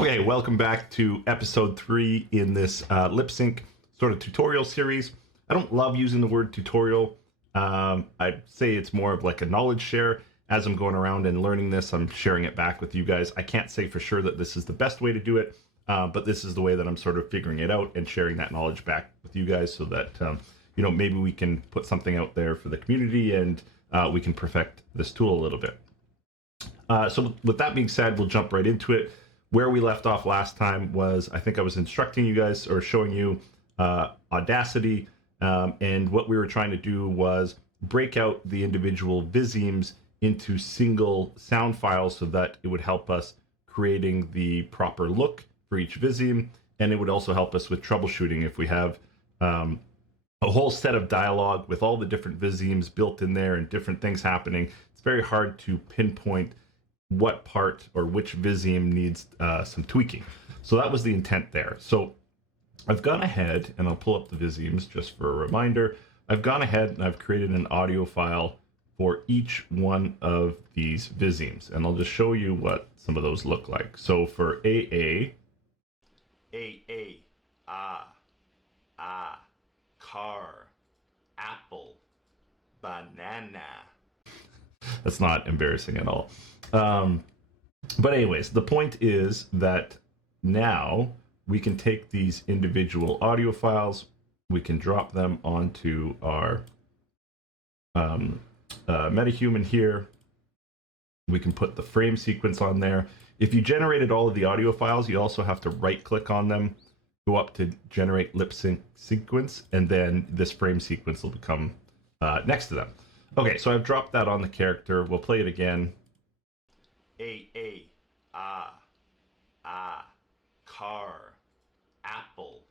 Okay, welcome back to episode 3 in this lip sync sort of tutorial series. I don't love using the word tutorial. I'd say it's more of like a knowledge share. As I'm going around and learning this, I'm sharing it back with you guys. I can't say for sure that this is the best way to do it, but this is the way that I'm sort of figuring it out and sharing that knowledge back with you guys so that, you know, maybe we can put something out there for the community and we can perfect this tool a little bit. So with that being said, we'll jump right into it. Where we left off last time was, I think I was instructing you guys or showing you Audacity, and what we were trying to do was break out the individual Visemes into single sound files so that it would help us creating the proper look for each Viseme, and it would also help us with troubleshooting if we have a whole set of dialogue with all the different Visemes built in there and different things happening. It's very hard to pinpoint what part or which Viseme needs some tweaking. So that was the intent there. So I've gone ahead, and I'll pull up the Visemes just for a reminder. I've gone ahead and I've created an audio file for each one of these Visemes, and I'll just show you what some of those look like. So for AA, car, apple, banana. That's not embarrassing at all. But anyways, the point is that now we can take these individual audio files, we can drop them onto our MetaHuman here. We can put the frame sequence on there. If you generated all of the audio files, you also have to right click on them, go up to generate lip sync sequence, and then this frame sequence will become next to them. Okay, so I've dropped that on the character. We'll play it again. Car, apple,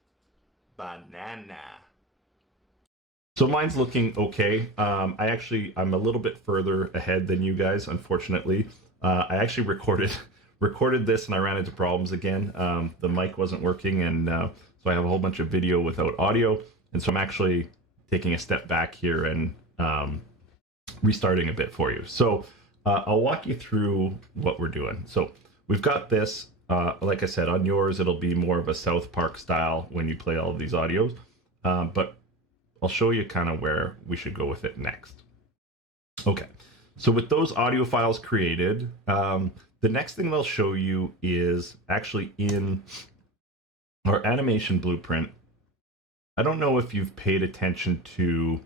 banana. So mine's looking okay. I'm a little bit further ahead than you guys, unfortunately. I actually recorded this and I ran into problems again. The mic wasn't working, and so I have a whole bunch of video without audio. And so I'm actually taking a step back here and restarting a bit for you. So I'll walk you through what we're doing. So we've got this, like I said, on yours, it'll be more of a South Park style when you play all of these audios. But I'll show you kind of where we should go with it next. Okay, so with those audio files created, the next thing they'll show you is actually in our animation blueprint. I don't know if you've paid attention to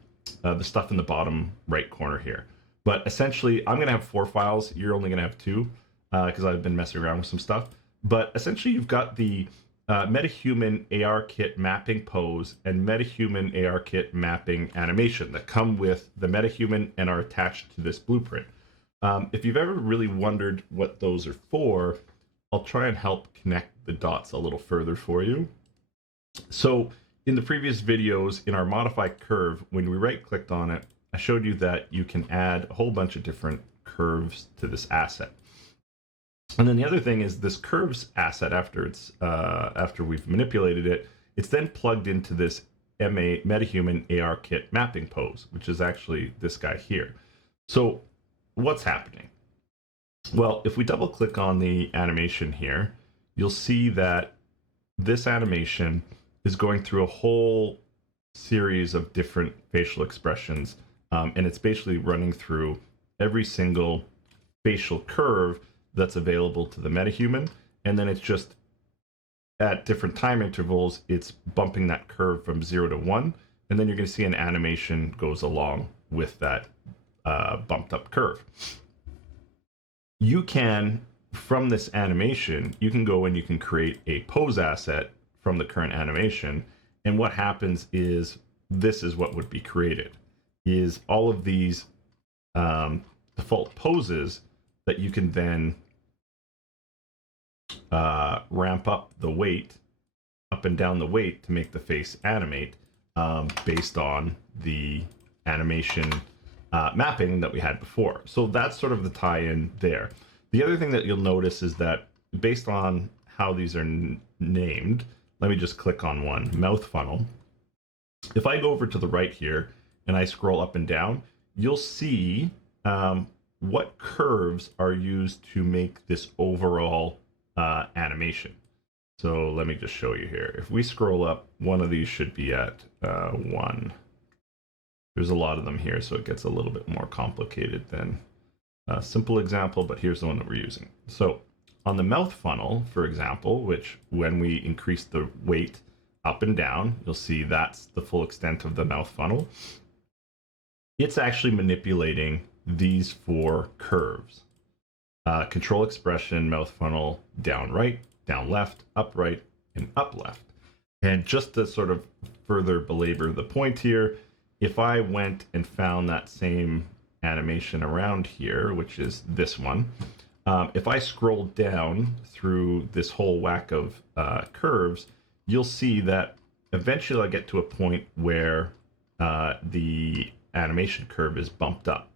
the stuff in the bottom right corner here, but essentially I'm going to have 4 files. You're only going to have 2 because I've been messing around with some stuff. But essentially you've got the MetaHuman ARKit mapping pose and MetaHuman ARKit mapping animation that come with the MetaHuman and are attached to this blueprint. If you've ever really wondered what those are for, I'll try and help connect the dots a little further for you. So in the previous videos, in our modify curve, when we right clicked on it, I showed you that you can add a whole bunch of different curves to this asset. And then the other thing is this curves asset, after we've manipulated it, it's then plugged into this MetaHuman ARKit mapping pose, which is actually this guy here. So what's happening? Well, if we double click on the animation here, you'll see that this animation is going through a whole series of different facial expressions, and it's basically running through every single facial curve that's available to the MetaHuman, and then it's just at different time intervals, it's bumping that curve from 0 to 1, and then you're going to see an animation goes along with that bumped up curve. You can, from this animation, you can go and you can create a pose asset from the current animation, and what happens is this is what would be created, is all of these default poses that you can then ramp up the weight, up and down the weight to make the face animate based on the animation mapping that we had before. So that's sort of the tie-in there. The other thing that you'll notice is that based on how these are named, let me just click on one, mouth funnel. If I go over to the right here and I scroll up and down, you'll see what curves are used to make this overall animation. So let me just show you here. If we scroll up, one of these should be at 1. There's a lot of them here, so it gets a little bit more complicated than a simple example, but here's the one that we're using. So on the mouth funnel, for example, which when we increase the weight up and down, you'll see that's the full extent of the mouth funnel. It's actually manipulating these 4 curves. Control expression, mouth funnel, down right, down left, up right, and up left. And just to sort of further belabor the point here, if I went and found that same animation around here, which is this one, if I scroll down through this whole whack of curves, you'll see that eventually I get to a point where the animation curve is bumped up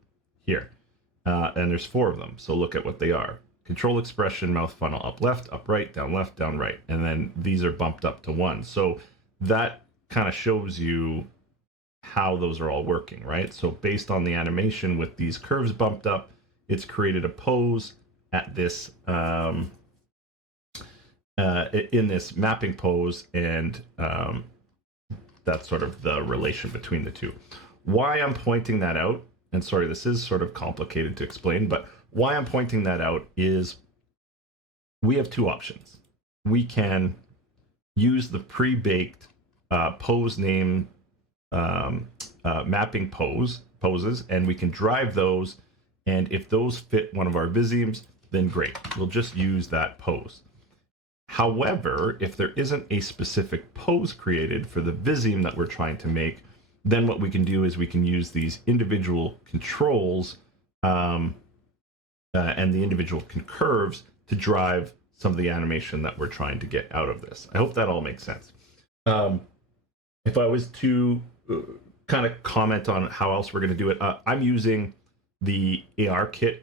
here. And there's 4 of them. So look at what they are. Control expression, mouth funnel, up right, down right. And then these are bumped up to 1. So that kind of shows you how those are all working, right? So based on the animation with these curves bumped up, it's created a pose at this in this mapping pose, and that's sort of the relation between the two. Why I'm pointing that out, and sorry, this is sort of complicated to explain, but why I'm pointing that out is we have 2 options. We can use the pre-baked pose name mapping poses, and we can drive those, and if those fit one of our visemes, then great, we'll just use that pose. However, if there isn't a specific pose created for the viseme that we're trying to make, then what we can do is we can use these individual controls and the individual curves to drive some of the animation that we're trying to get out of this. I hope that all makes sense. If I was to kind of comment on how else we're going to do it, I'm using the ARKit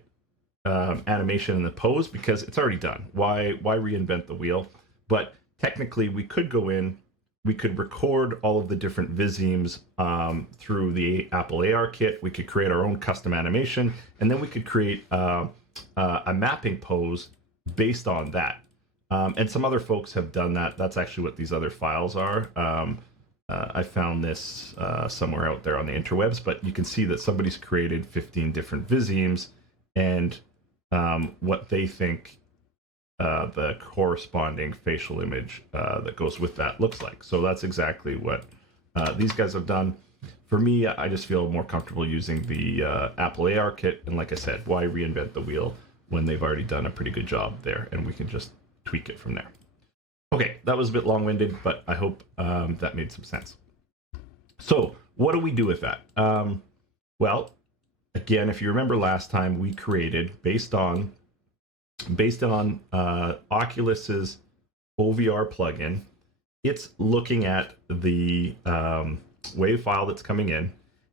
animation in the pose because it's already done. Why reinvent the wheel? But technically, we could go in, we could record all of the different visemes through the Apple ARKit. We could create our own custom animation, and then we could create a mapping pose based on that. And some other folks have done that. That's actually what these other files are. I found this somewhere out there on the interwebs, but you can see that somebody's created 15 different visemes and what they think the corresponding facial image that goes with that looks like. So that's exactly what these guys have done. For me, I just feel more comfortable using the Apple ARKit, and like I said, why reinvent the wheel when they've already done a pretty good job there, and we can just tweak it from there. Okay, that was a bit long-winded, but I hope that made some sense. So what do we do with that? Well, again, if you remember last time, we created based on Oculus's OVR plugin. It's looking at the wave file that's coming in,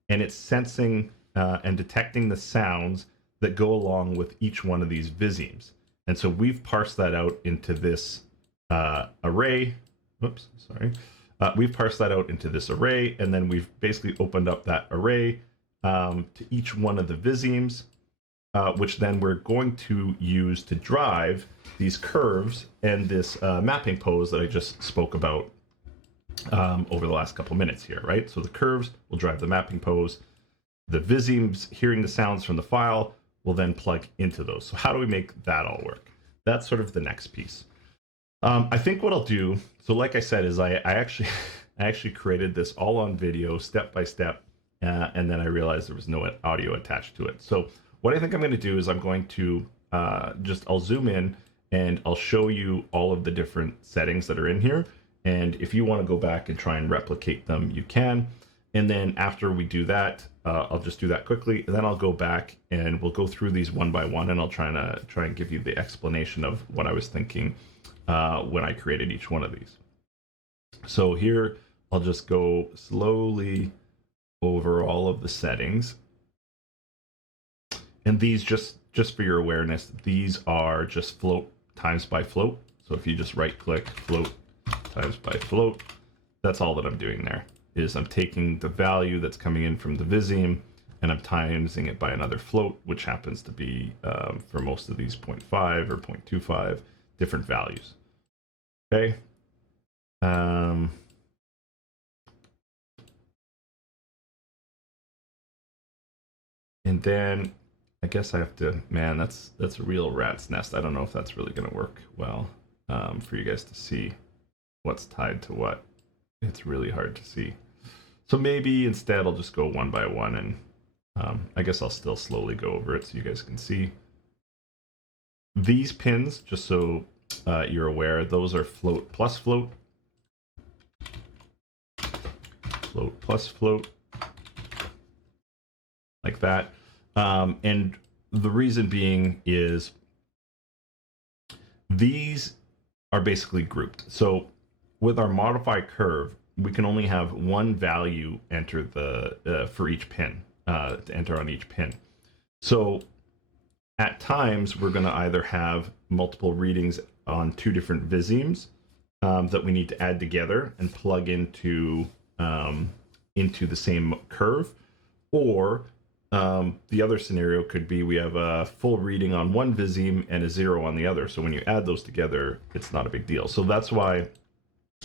and it's sensing and detecting the sounds that go along with each one of these visemes. And so we've parsed that out into this array. Whoops, sorry. We've parsed that out into this array, and then we've basically opened up that array to each one of the visemes, which then we're going to use to drive these curves and this mapping pose that I just spoke about over the last couple minutes here, right? So the curves will drive the mapping pose. The visemes hearing the sounds from the file will then plug into those. So how do we make that all work? That's sort of the next piece. I think what I'll do, so like I said, is I actually created this all on video, step by step, and then I realized there was no audio attached to it. So what I think I'm going to do is I'm going to I'll zoom in and I'll show you all of the different settings that are in here. And if you want to go back and try and replicate them, you can. And then after we do that, I'll just do that quickly. And then I'll go back and we'll go through these one by one, and I'll try and give you the explanation of what I was thinking when I created each one of these. So here, I'll just go slowly over all of the settings. And these, just for your awareness, these are just float times by float. So if you just right click float times by float, that's all that I'm doing there. Is I'm taking the value that's coming in from the viseme and I'm timesing it by another float, which happens to be for most of these 0.5 or 0.25, different values. Okay. And then I guess I have to, man, that's a real rat's nest. I don't know if that's really going to work well for you guys to see what's tied to what. It's really hard to see. So maybe instead I'll just go one by one, and I guess I'll still slowly go over it so you guys can see. These pins, just so you're aware, those are float plus float. Float plus float. Like that. And the reason being is these are basically grouped. So with our modify curve, we can only have one value enter the for each pin, to enter on each pin. So at times, we're going to either have multiple readings on two different visemes that we need to add together and plug into the same curve, or the other scenario could be we have a full reading on one viseme and a 0 on the other. So when you add those together, it's not a big deal. So that's why,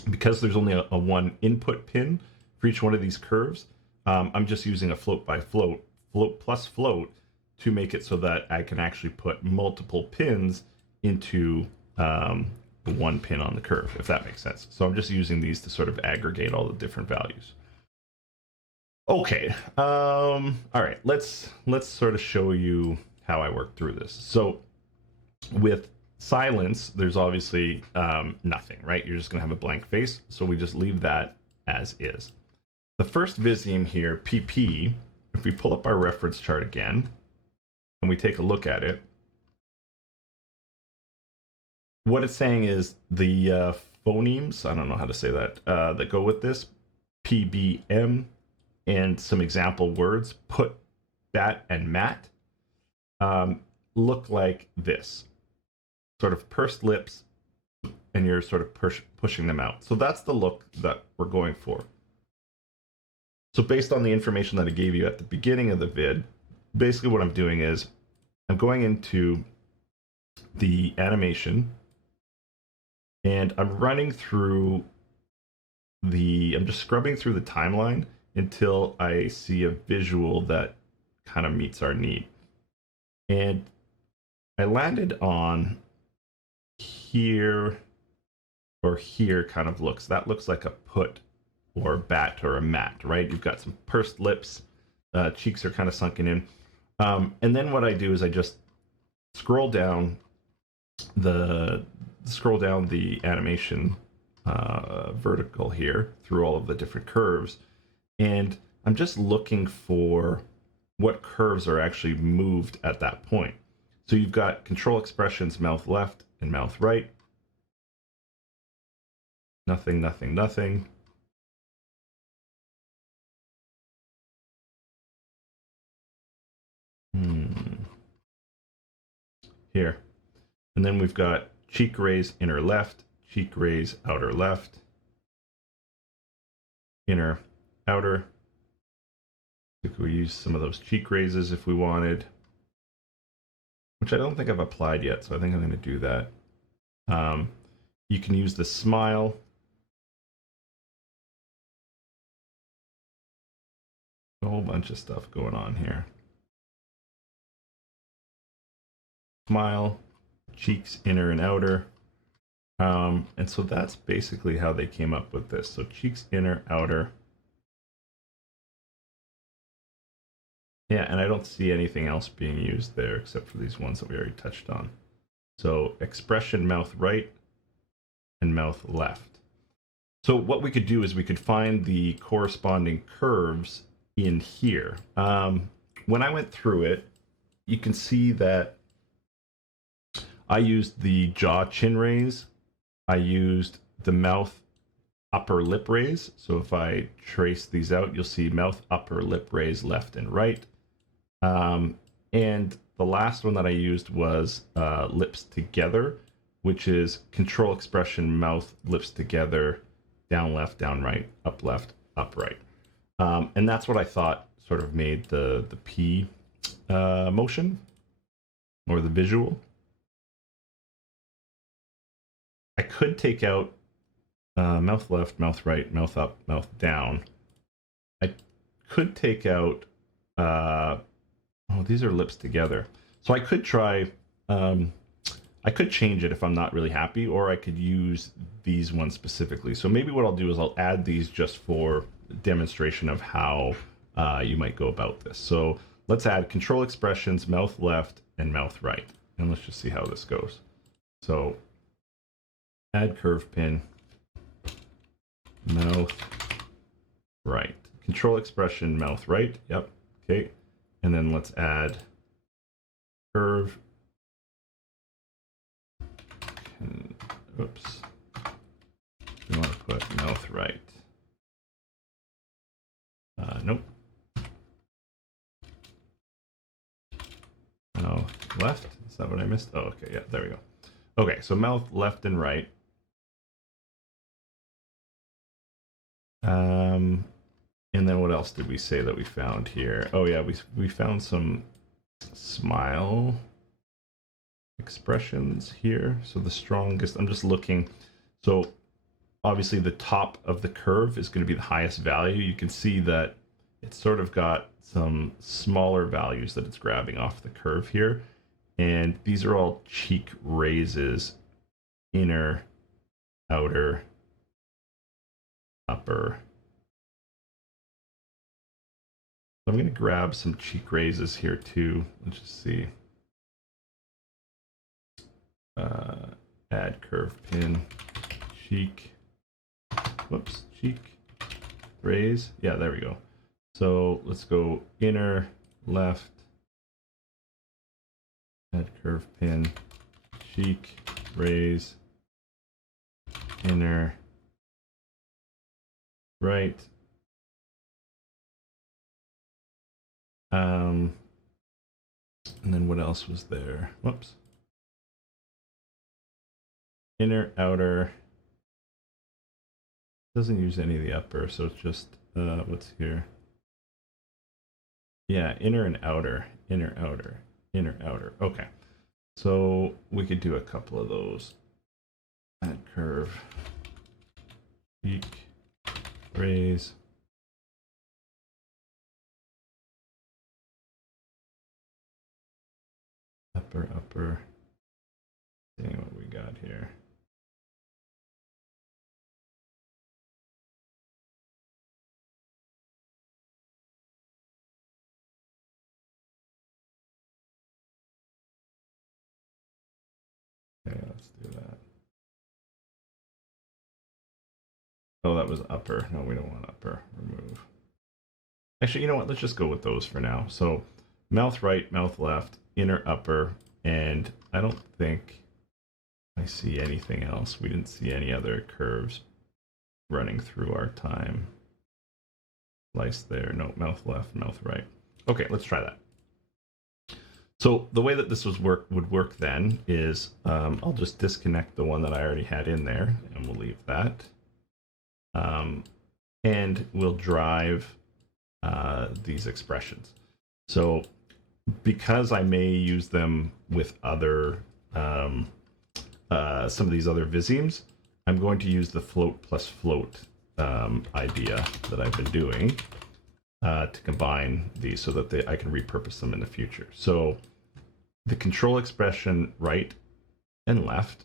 because there's only a one input pin for each one of these curves, I'm just using a float by float, float plus float, to make it so that I can actually put multiple pins into one pin on the curve, if that makes sense. So I'm just using these to sort of aggregate all the different values. Okay, all right, let's sort of show you how I work through this. So with silence, there's obviously nothing, right? You're just gonna have a blank face, so we just leave that as is. The first viseme here, PP, if we pull up our reference chart again, and we take a look at it, what it's saying is the phonemes, I don't know how to say that, that go with this, PBM, and some example words, put, bat, and mat, look like this. Sort of pursed lips, and you're sort of pushing them out. So that's the look that we're going for. So based on the information that I gave you at the beginning of the vid, basically what I'm doing is I'm going into the animation, and I'm running through I'm just scrubbing through the timeline until I see a visual that kind of meets our need. And I landed on here, or here kind of looks. That looks like a put or a bat or a mat, right? You've got some pursed lips, cheeks are kind of sunken in. And then what I do is I just scroll down the animation vertical here through all of the different curves, and I'm just looking for what curves are actually moved at that point. So you've got control expressions, mouth left and mouth right. Nothing, nothing, nothing. Here. And then we've got cheek raise, inner left, cheek raise, outer left, inner, outer. We could use some of those cheek raises if we wanted, which I don't think I've applied yet, so I think I'm going to do that. You can use the smile. A whole bunch of stuff going on here. Smile, cheeks, inner and outer. And so that's basically how they came up with this. So cheeks, inner, outer. Yeah, and I don't see anything else being used there except for these ones that we already touched on. So expression, mouth right and mouth left. So what we could do is we could find the corresponding curves in here. When I went through it, you can see that I used the jaw chin raise. I used the mouth upper lip raise. So if I trace these out, you'll see mouth upper lip raise left and right. And the last one that I used was lips together, which is control expression, mouth, lips together, down left, down right, up left, up right. And that's what I thought sort of made the P motion or the visual. I could take out mouth left, mouth right, mouth up, mouth down. I could take out, oh, these are lips together. So I could try, I could change it if I'm not really happy, or I could use these ones specifically. So maybe what I'll do is I'll add these just for demonstration of how you might go about this. So let's add control expressions, mouth left and mouth right. And let's just see how this goes. So add curve pin, mouth right. Control expression, mouth right. Yep. Okay. And then let's add curve. Oops. We want to put mouth right. Nope. Mouth left. Is that what I missed? Oh, okay. Yeah, there we go. Okay, so mouth left and right. And then what else did we say that we found here? Oh yeah, we found some smile expressions here. So the strongest, I'm just looking. So obviously the top of the curve is going to be the highest value. You can see that it's sort of got some smaller values that it's grabbing off the curve here. And these are all cheek raises, inner, outer, upper. So I'm going to grab some cheek raises here too. Let's just see. Add curve pin, cheek, whoops, cheek, raise. Yeah, there we go. So let's go inner, left, add curve pin, cheek, raise, inner, right. And then what else was there? Whoops. Inner, outer. Doesn't use any of the upper, so it's just what's here? Yeah, inner and outer, inner, outer, inner, outer. Okay, so we could do a couple of those. Add curve, cheek, raise. Upper, upper. Seeing what we got here. Okay, let's do that. Oh, that was upper. No, we don't want upper. Remove. Actually, you know what? Let's just go with those for now. So mouth right, mouth left, inner, upper, and I don't think I see anything else. We didn't see any other curves running through our time. Slice there. No, mouth left, mouth right. Okay, let's try that. So the way that this would work then is I'll just disconnect the one that I already had in there, and we'll leave that. And we'll drive these expressions. So because I may use them with other some of these other Visemes, I'm going to use the float plus float idea that I've been doing to combine these so that I can repurpose them in the future. So the control expression right and left,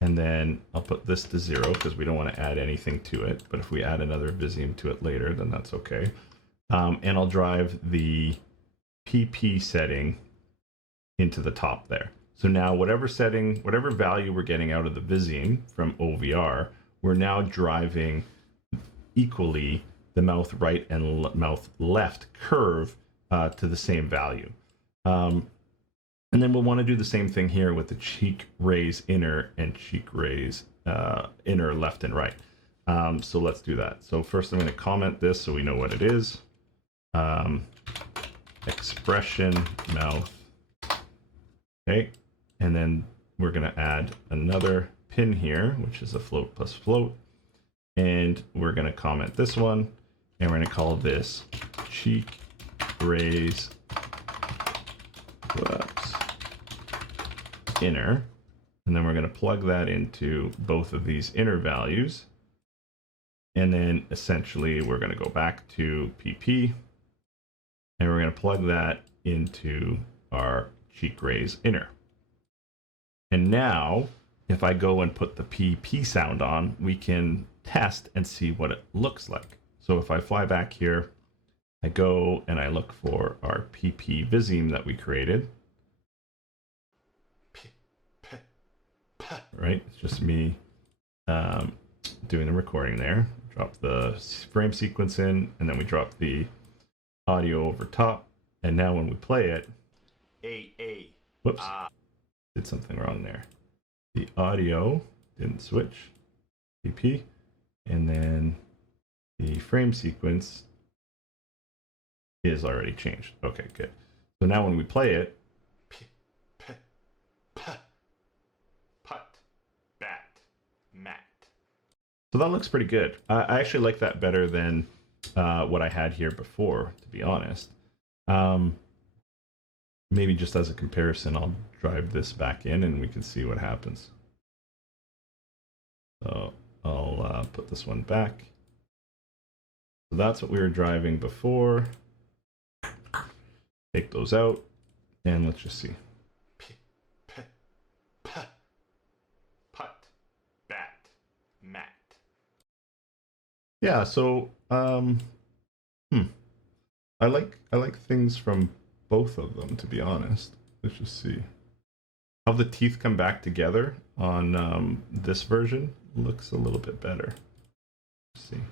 and then I'll put this to 0 because we don't want to add anything to it. But if we add another Viseme to it later, then that's okay. And I'll drive the PP setting into the top there. So now whatever setting, whatever value we're getting out of the Viseme from OVR, we're now driving equally the mouth right and mouth left curve to the same value. And then we'll want to do the same thing here with the cheek raise inner and cheek raise inner left and right. So let's do that. So first I'm going to comment this so we know what it is. Expression mouth. Okay. And then we're going to add another pin here, which is a float plus float. And we're going to comment this one. And we're going to call this cheek raise. Whoops. Inner. And then we're going to plug that into both of these inner values. And then essentially we're going to go back to PP and we're going to plug that into our cheek raise inner. And now if I go and put the PP sound on, we can test and see what it looks like. So if I fly back here, I go and I look for our PP Viseme that we created. Right, it's just me doing the recording there. Drop the frame sequence in, and then we drop the audio over top. And now when we play it, whoops, did something wrong there. The audio didn't switch, PP, and then the frame sequence is already changed. Okay, good. So now when we play it, so that looks pretty good. I actually like that better than what I had here before, to be honest. Maybe just as a comparison, I'll drive this back in and we can see what happens. So I'll put this one back. So that's what we were driving before. Take those out and let's just see. Yeah, so I like things from both of them, to be honest. Let's just see. How the teeth come back together on this version looks a little bit better. Let's see.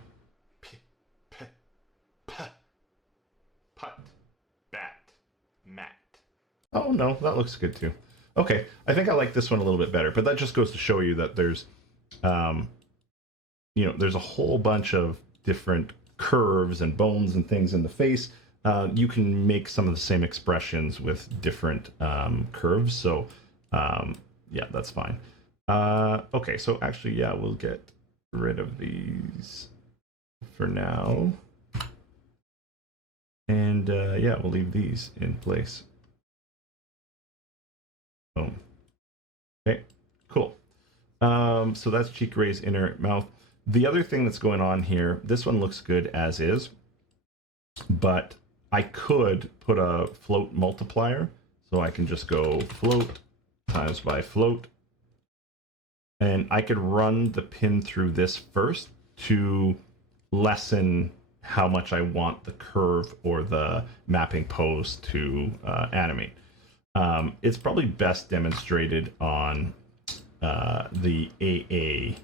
Oh no, that looks good too. Okay, I think I like this one a little bit better, but that just goes to show you that there's you know, there's a whole bunch of different curves and bones and things in the face. You can make some of the same expressions with different curves. So yeah, that's fine. Okay, so actually, yeah, we'll get rid of these for now. And yeah, we'll leave these in place. Boom. Okay, cool. So that's cheek raise, inner mouth. The other thing that's going on here, this one looks good as is, but I could put a float multiplier. So I can just go float times by float. And I could run the pin through this first to lessen how much I want the curve or the mapping pose to animate. It's probably best demonstrated on the AA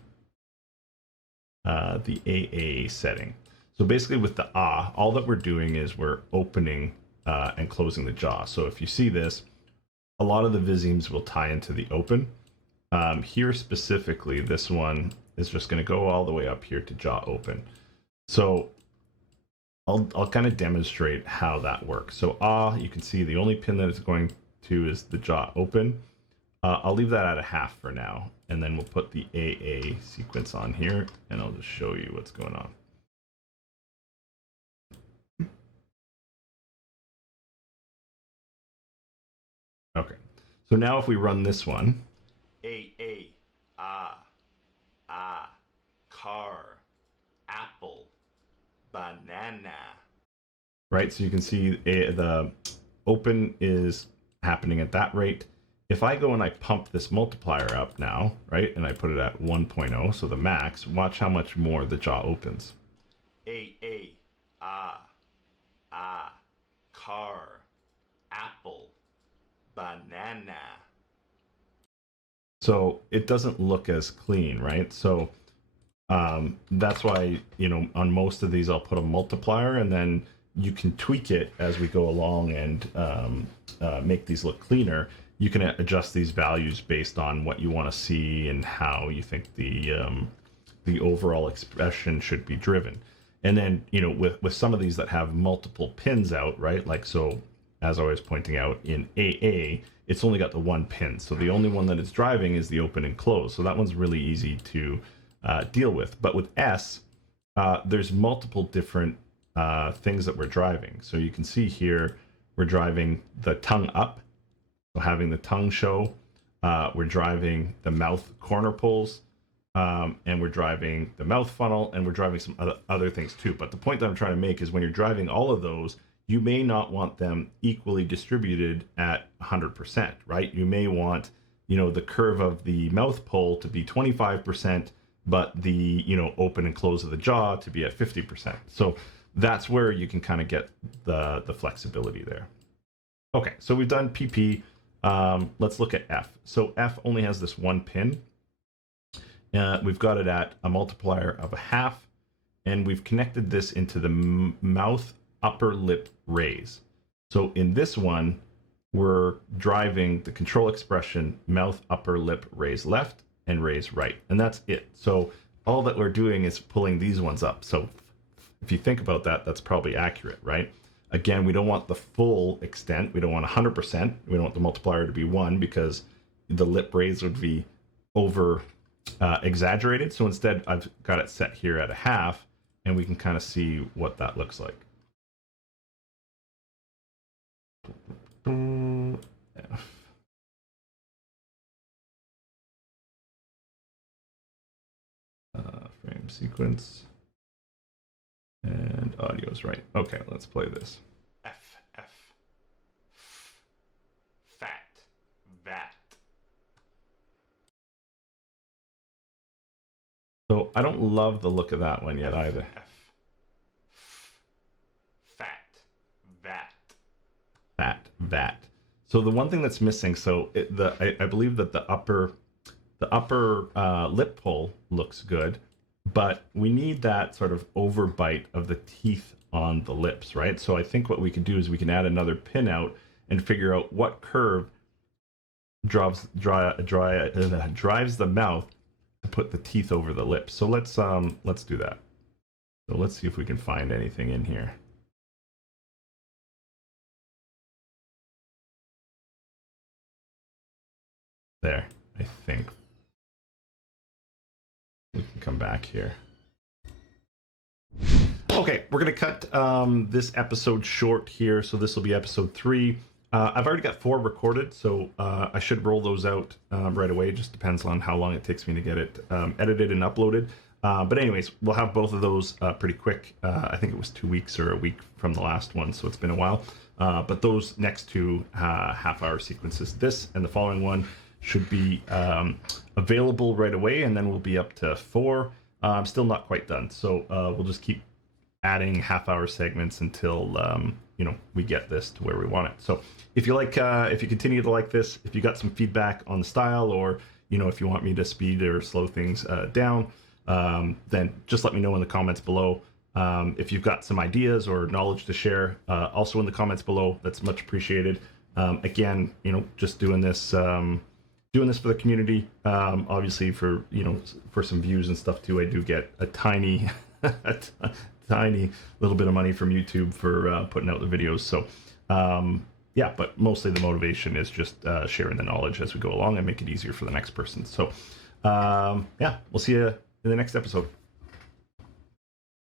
setting. So basically with the all that we're doing is we're opening and closing the jaw. So if you see this, a lot of the visemes will tie into the open. Here specifically, this one is just going to go all the way up here to jaw open. So I'll kind of demonstrate how that works. So you can see the only pin that it's going to is the jaw open. I'll leave that at a half for now, and then we'll put the AA sequence on here, and I'll just show you what's going on. Okay, so now if we run this one, car, apple, banana. Right, so you can see the open is happening at that rate. If I go and I pump this multiplier up now, right, and I put it at 1.0, so the max, watch how much more the jaw opens. Car, apple, banana. So it doesn't look as clean, right? So that's why, you know, on most of these I'll put a multiplier, and then you can tweak it as we go along and make these look cleaner. You can adjust these values based on what you want to see and how you think the overall expression should be driven. And then, you know, with some of these that have multiple pins out, right? Like, so as I was pointing out in AA, it's only got the one pin. So the only one that it's driving is the open and close. So that one's really easy to deal with. But with S, there's multiple different things that we're driving. So you can see here, we're driving the tongue up. So having the tongue show, we're driving the mouth corner pulls, and we're driving the mouth funnel, and we're driving some other things too. But the point that I'm trying to make is when you're driving all of those, you may not want them equally distributed at 100%, right? You may want, the curve of the mouth pull to be 25%, but the, open and close of the jaw to be at 50%. So that's where you can kind of get the flexibility there. Okay, so we've done PP. Let's look at F. So F only has this one pin. We've got it at a multiplier of 1/2, and we've connected this into the mouth upper lip raise. So in this one, we're driving the control expression mouth upper lip raise left and raise right, and that's it. So all that we're doing is pulling these ones up. So if you think about that, that's probably accurate, right? Again, we don't want the full extent. We don't want 100%. We don't want the multiplier to be 1 because the lip raise would be over exaggerated. So instead, I've got it set here at 1/2, and we can kind of see what that looks like. F. Frame sequence. And audio's right. Okay, let's play this. F, fat, vat. So I don't love the look of that one yet either. Fat, vat. So the one thing that's missing, so I believe that the upper lip pull looks good, but we need that sort of overbite of the teeth on the lips, right? So I think what we can do is we can add another pin out and figure out what curve drives the mouth to put the teeth over the lips. So let's do that. So let's see if we can find anything in here. There, I think. We can come back here. Okay, we're going to cut this episode short here. So this will be episode 3. I've already got 4 recorded, so I should roll those out right away. It just depends on how long it takes me to get it edited and uploaded. But anyways, we'll have both of those pretty quick. I think it was 2 weeks or a week from the last one, so it's been a while. But those next 2 half-hour sequences, this and the following one, should be available right away, and then we'll be up to 4. I'm still not quite done, so we'll just keep adding half-hour segments until we get this to where we want it. So if you like, if you continue to like this, if you got some feedback on the style, or if you want me to speed or slow things down, then just let me know in the comments below. If you've got some ideas or knowledge to share, also in the comments below, that's much appreciated. Again, just doing this for the community. Obviously for some views and stuff too. I do get a tiny tiny little bit of money from YouTube for putting out the videos. So yeah, but mostly the motivation is just sharing the knowledge as we go along and make it easier for the next person. So yeah, we'll see you in the next episode.